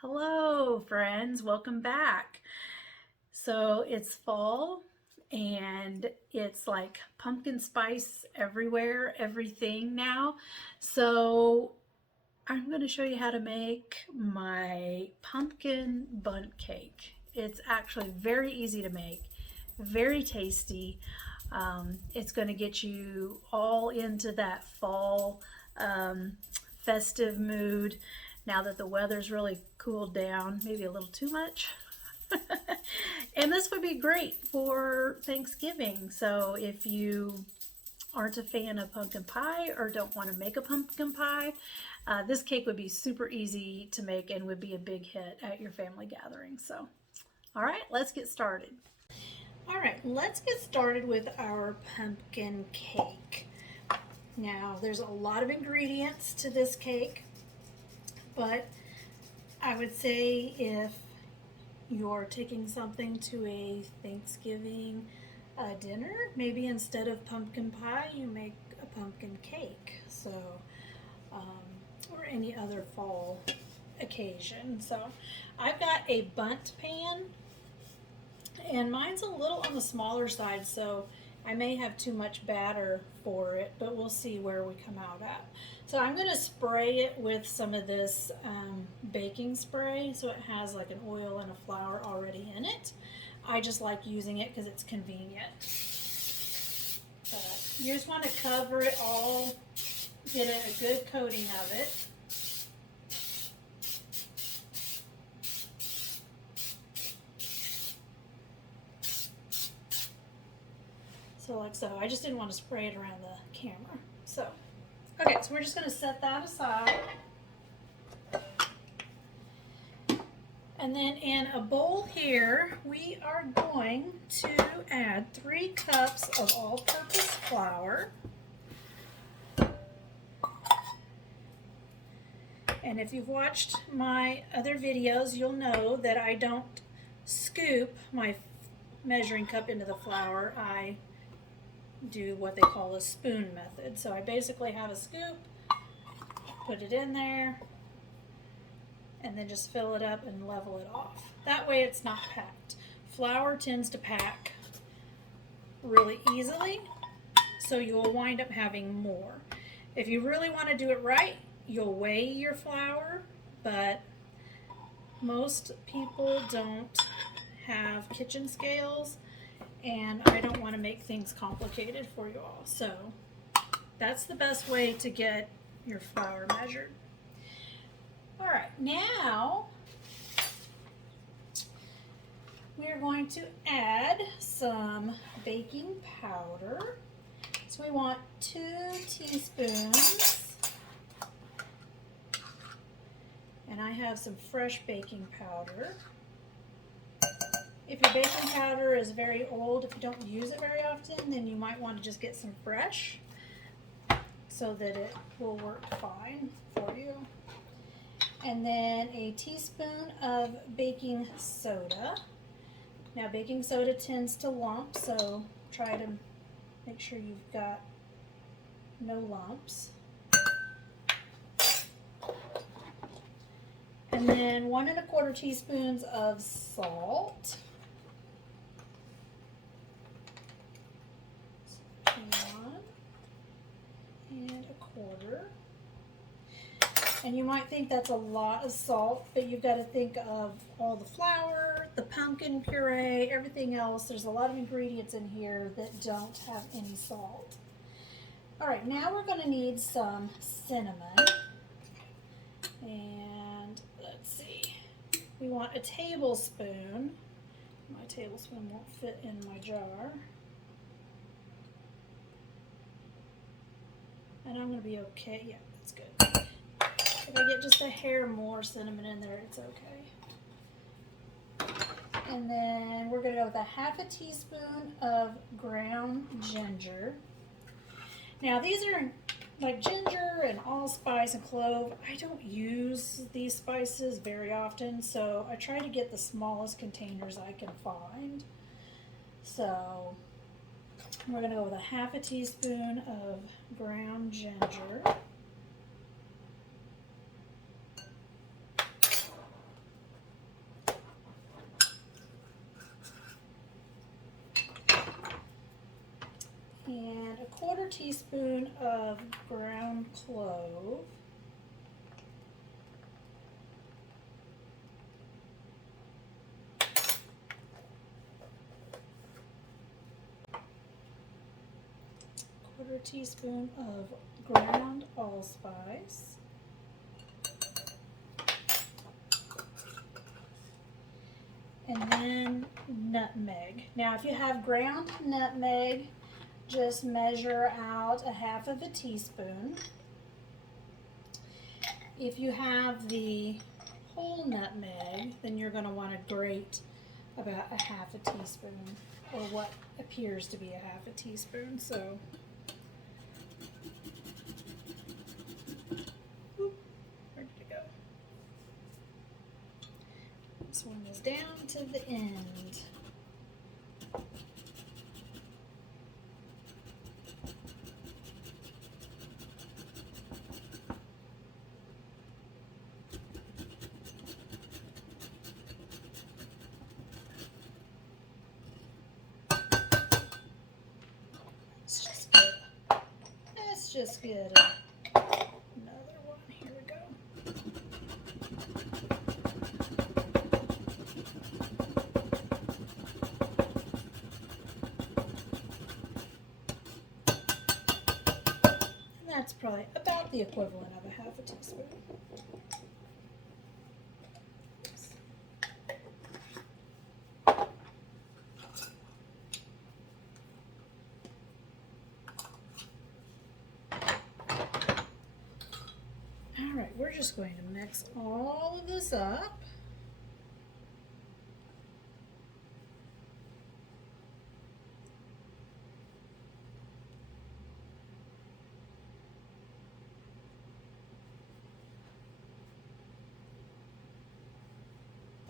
Hello, friends. Welcome back. So it's fall and it's like pumpkin spice everywhere, everything now. So I'm going to show you how to make my pumpkin bundt cake. It's actually very easy to make, very tasty. It's going to get you all into that fall festive mood now that the weather's really cooled down, maybe a little too much. And this would be great for Thanksgiving. So if you aren't a fan of pumpkin pie or don't want to make a pumpkin pie, this cake would be super easy to make and would be a big hit at your family gathering. So, all right, let's get started. All right, let's get started with our pumpkin cake. Now, there's a lot of ingredients to this cake, but I would say if you're taking something to a Thanksgiving dinner, maybe instead of pumpkin pie, you make a pumpkin cake. So, or any other fall occasion. So, I've got a bundt pan, and mine's a little on the smaller side, so I may have too much batter for it, but we'll see where we come out at. So I'm going to spray it with some of this baking spray, so it has like an oil and a flour already in it. I just like using it because it's convenient. But you just want to cover it all, get a good coating of it. So like so, I just didn't want to spray it around the camera. So, okay, so we're just going to set that aside. And then in a bowl here, we are going to add 3 cups of all-purpose flour. And if you've watched my other videos, you'll know that I don't scoop my measuring cup into the flour. I do what they call a spoon method. So I basically have a scoop, put it in there, and then just fill it up and level it off. That way it's not packed. Flour tends to pack really easily, so you'll wind up having more. If you really want to do it right, you'll weigh your flour, but most people don't have kitchen scales, and I don't want to make things complicated for you all. So that's the best way to get your flour measured. All right, now we're going to add some baking powder. So we want 2 teaspoons. And I have some fresh baking powder. If your baking powder is very old, if you don't use it very often, then you might want to just get some fresh so that it will work fine for you. And then a teaspoon of baking soda. Now baking soda tends to lump, so try to make sure you've got no lumps. And then 1 1/4 teaspoons of salt. 1 1/4. And you might think that's a lot of salt, but you've got to think of all the flour, the pumpkin puree, everything else. There's a lot of ingredients in here that don't have any salt. All right, now we're going to need some cinnamon. And let's see, we want a tablespoon. My tablespoon won't fit in my jar. And I'm going to be okay. Yeah, that's good. If I get just a hair more cinnamon in there, it's okay. And then we're going to go with a 1/2 teaspoon of ground ginger. Now these are like ginger and allspice and clove. I don't use these spices very often, so I try to get the smallest containers I can find. So we're going to go with a half a teaspoon of ground ginger. And a quarter teaspoon of ground clove. Quarter teaspoon of ground allspice. And then nutmeg. Now if you have ground nutmeg, just measure out a half of a teaspoon. If you have the whole nutmeg, then you're going to want to grate about a half a teaspoon, or what appears to be a half a teaspoon. So where did it go? This one is down to the end. Let's just get another one. Here we go. And that's probably about the equivalent of a half a teaspoon. Alright, we're just going to mix all of this up.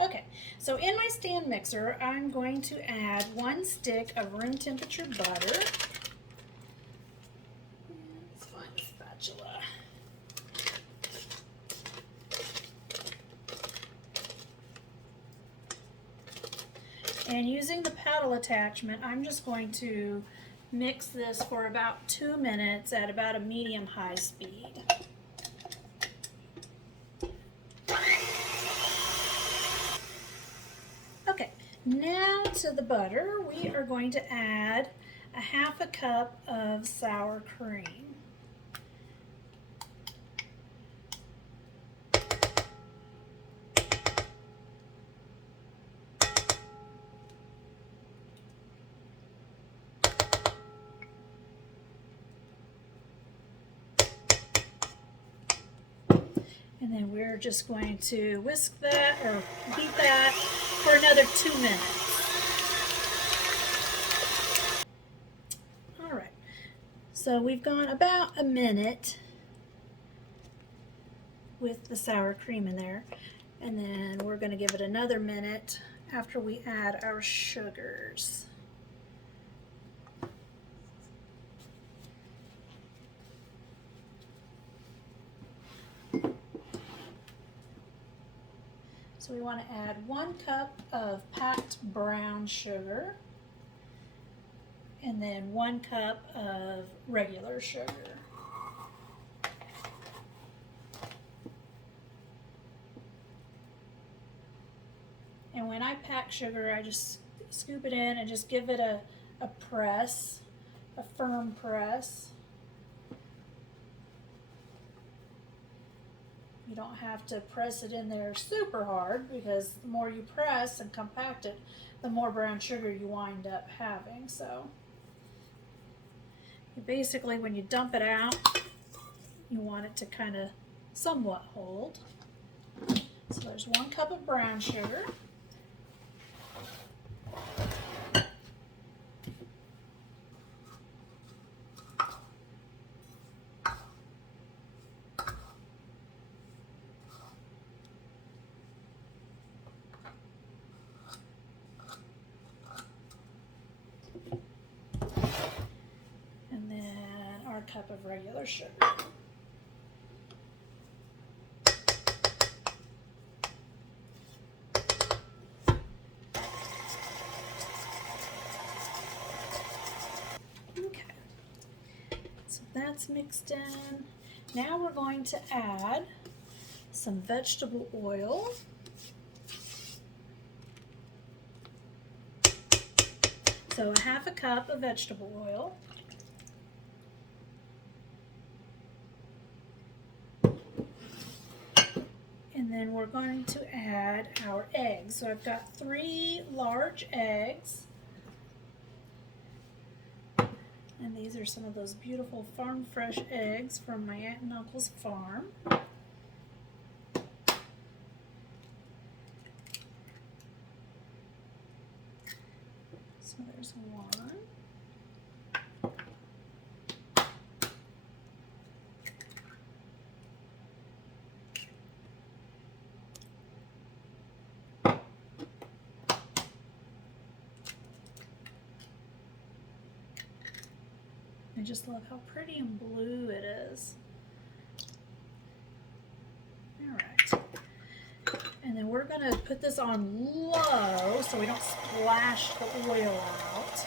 Okay, so in my stand mixer, I'm going to add 1 stick of room temperature butter. Let's find a spatula. And using the paddle attachment, I'm just going to mix this for about 2 minutes at about a medium-high speed. Okay, now to the butter, we are going to add a half a cup of sour cream. And then we're just going to whisk that or beat that for another 2 minutes. All right, so we've gone about a minute with the sour cream in there. And then we're going to give it another minute after we add our sugars. So we want to add 1 cup of packed brown sugar and then 1 cup of regular sugar. And when I pack sugar, I just scoop it in and just give it a press, a firm press. You don't have to press it in there super hard, because the more you press and compact it, the more brown sugar you wind up having. So basically when you dump it out, you want it to kind of somewhat hold. So there's 1 cup of brown sugar. cup of regular sugar. Okay, so that's mixed in. Now we're going to add some vegetable oil. So a half a cup of vegetable oil. And then we're going to add our eggs. So I've got 3 large eggs. And these are some of those beautiful farm fresh eggs from my aunt and uncle's farm. So there's 1. I just love how pretty and blue it is. All right. And then we're going to put this on low so we don't splash the oil out.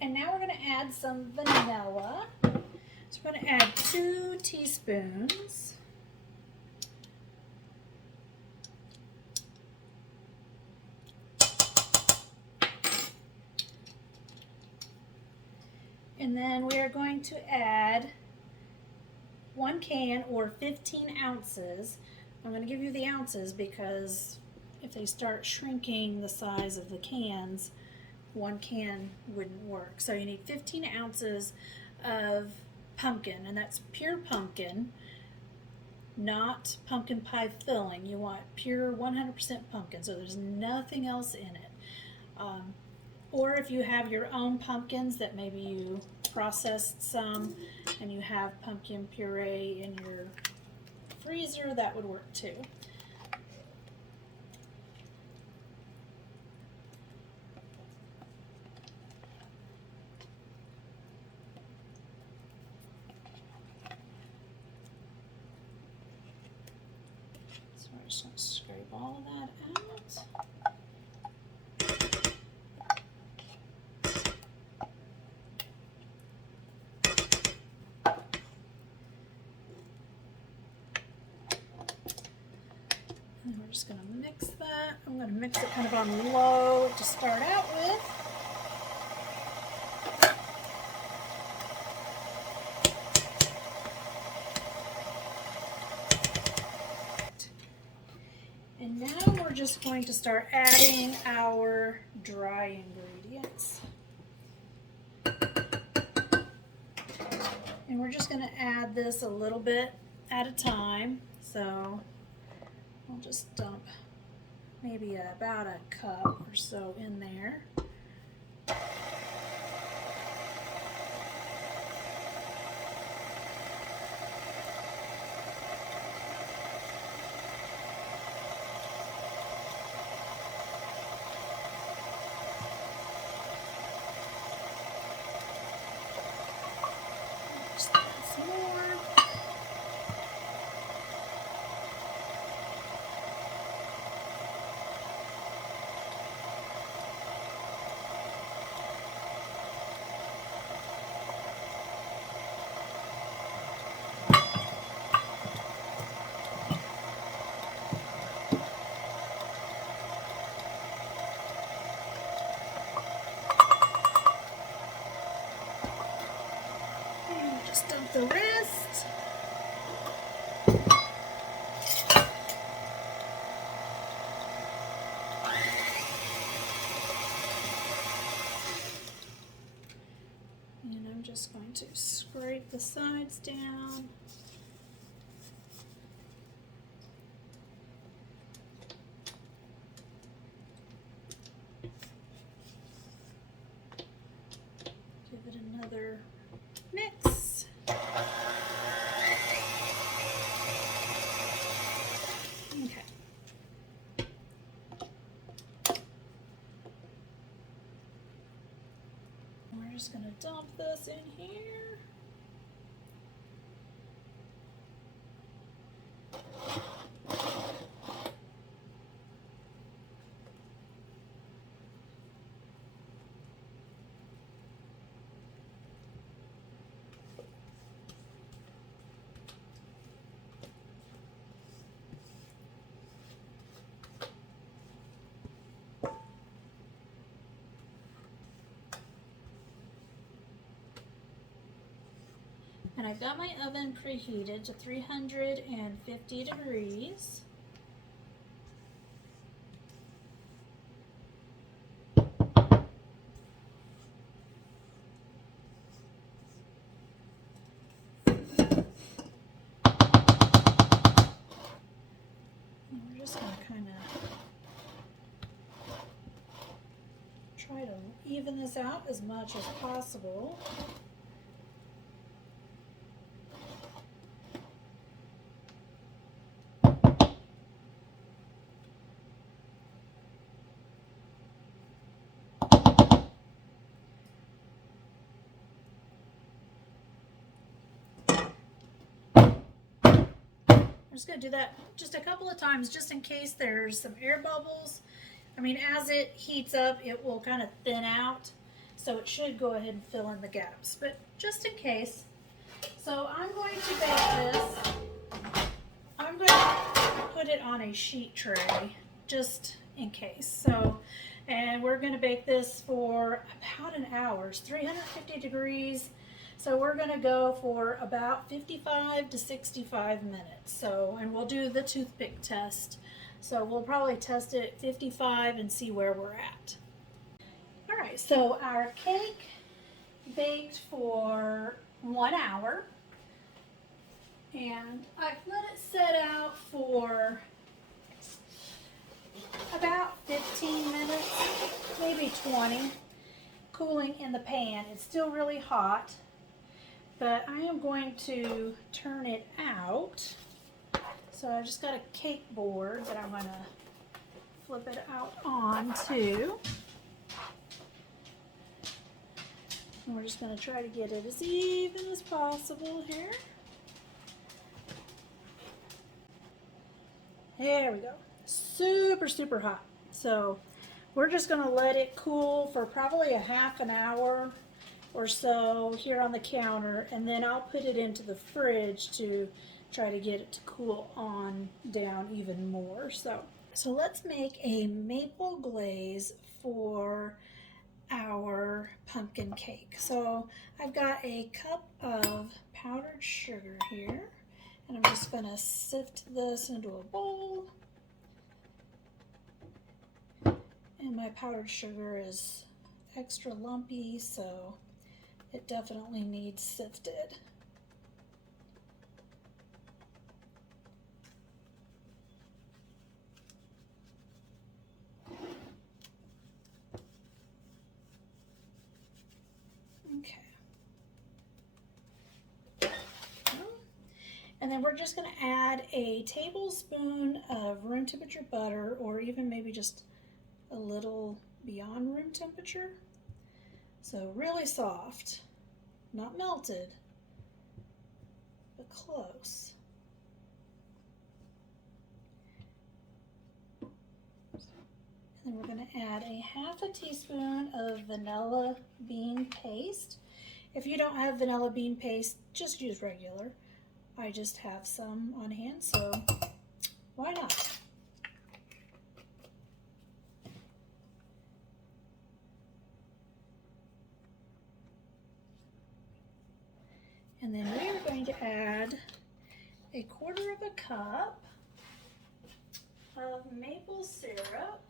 And now we're going to add some vanilla. So we're going to add 2 teaspoons. And then we are going to add 1 can or 15 ounces. I'm going to give you the ounces because if they start shrinking the size of the cans, 1 can wouldn't work. So you need 15 ounces of pumpkin, and that's pure pumpkin, not pumpkin pie filling. You want pure 100% pumpkin, so there's nothing else in it. Or if you have your own pumpkins that maybe you processed some and you have pumpkin puree in your freezer, that would work too. So we're just going to scrape all of that out. And we're just going to mix that. I'm going to mix it kind of on low to start out with. And now we're just going to start adding our dry ingredients. And we're just going to add this a little bit at a time. So I'll just dump maybe about a cup or so in there. Just add some more. And just dump the rest. And I'm just going to scrape the sides down. just going to dump this in here. And I've got my oven preheated to 350 degrees. And we're just going to kind of try to even this out as much as possible. I'm just going to do that just a couple of times just in case there's some air bubbles. I mean, as it heats up, it will kind of thin out, so it should go ahead and fill in the gaps, but just in case. So I'm going to bake this. I'm going to put it on a sheet tray just in case. So, and we're going to bake this for about an hour. It's 350 degrees. So we're going to go for about 55 to 65 minutes. So, and we'll do the toothpick test. So we'll probably test it at 55 and see where we're at. All right, so our cake baked for 1 hour. And I've let it set out for about 15 minutes, maybe 20, cooling in the pan. It's still really hot, but I am going to turn it out. So I just got a cake board that I'm going to flip it out onto. And we're just going to try to get it as even as possible here. There we go. Super, super hot. So we're just going to let it cool for probably a half an hour or so here on the counter, and then I'll put it into the fridge to try to get it to cool on down even more. So let's make a maple glaze for our pumpkin cake. So I've got a cup of powdered sugar here, and I'm just going to sift this into a bowl. And my powdered sugar is extra lumpy, so it definitely needs sifted. And then we're just going to add a tablespoon of room temperature butter, or even maybe just a little beyond room temperature. So really soft, not melted, but close. And then we're going to add a half a teaspoon of vanilla bean paste. If you don't have vanilla bean paste, just use regular. I just have some on hand, so why not? And then we are going to add a quarter of a cup of maple syrup.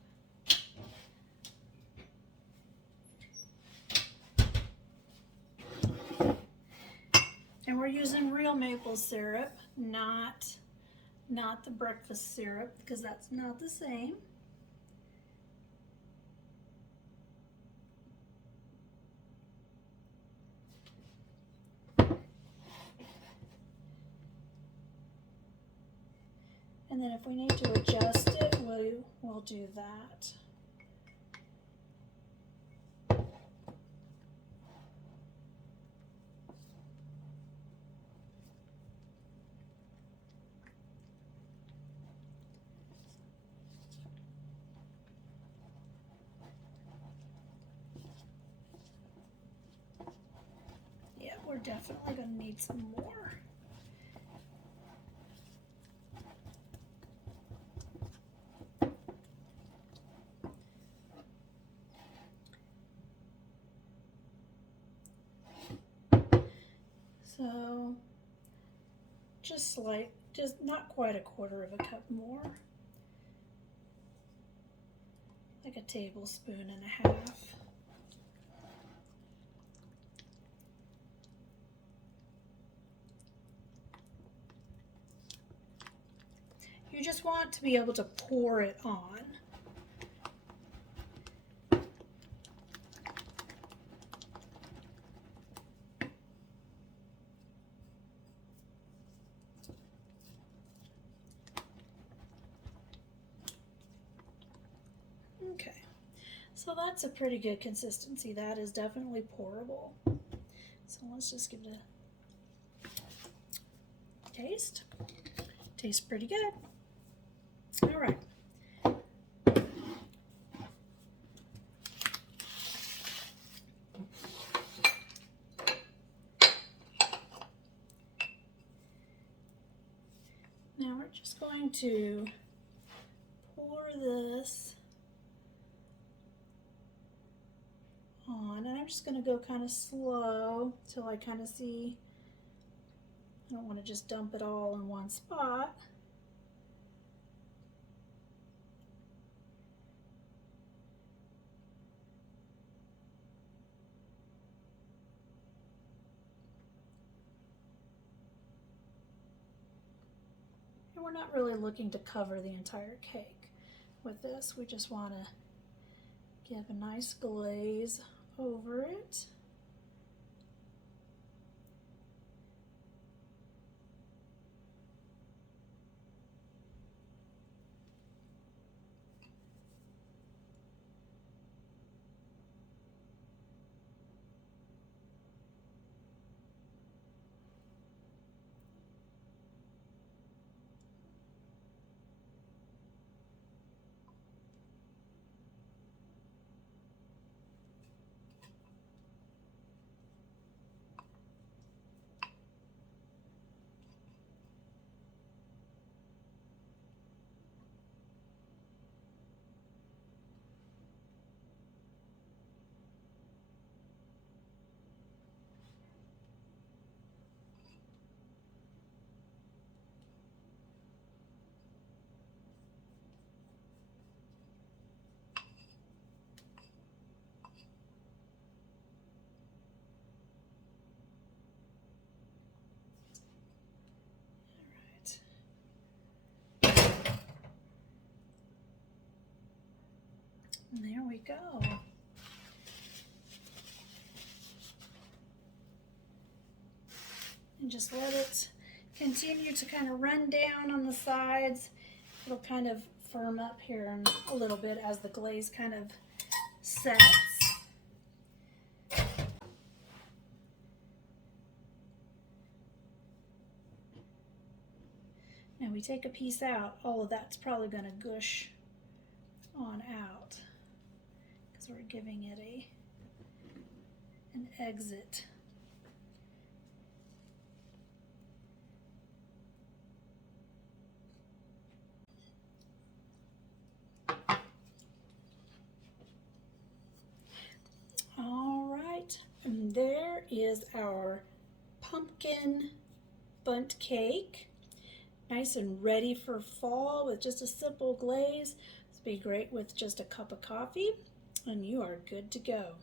And we're using real maple syrup, not the breakfast syrup, because that's not the same. And then if we need to adjust it, we'll do that. we're definitely going to need some more. So just not quite a quarter of a cup more, like a tablespoon and a half. You just want to be able to pour it on. Okay, so that's a pretty good consistency. That is definitely pourable. So let's just give it a taste. Tastes pretty good. All right. Now we're just going to pour this on, and I'm just going to go kind of slow till I kind of see. I don't want to just dump it all in one spot. And we're not really looking to cover the entire cake with this. We just want to give a nice glaze over it. And there we go. And just let it continue to kind of run down on the sides. It'll kind of firm up here in a little bit as the glaze kind of sets. Now we take a piece out, all of that's probably going to gush on out because we're giving it an exit. All right, and there is our pumpkin bundt cake. Nice and ready for fall with just a simple glaze. This would be great with just a cup of coffee, and you are good to go.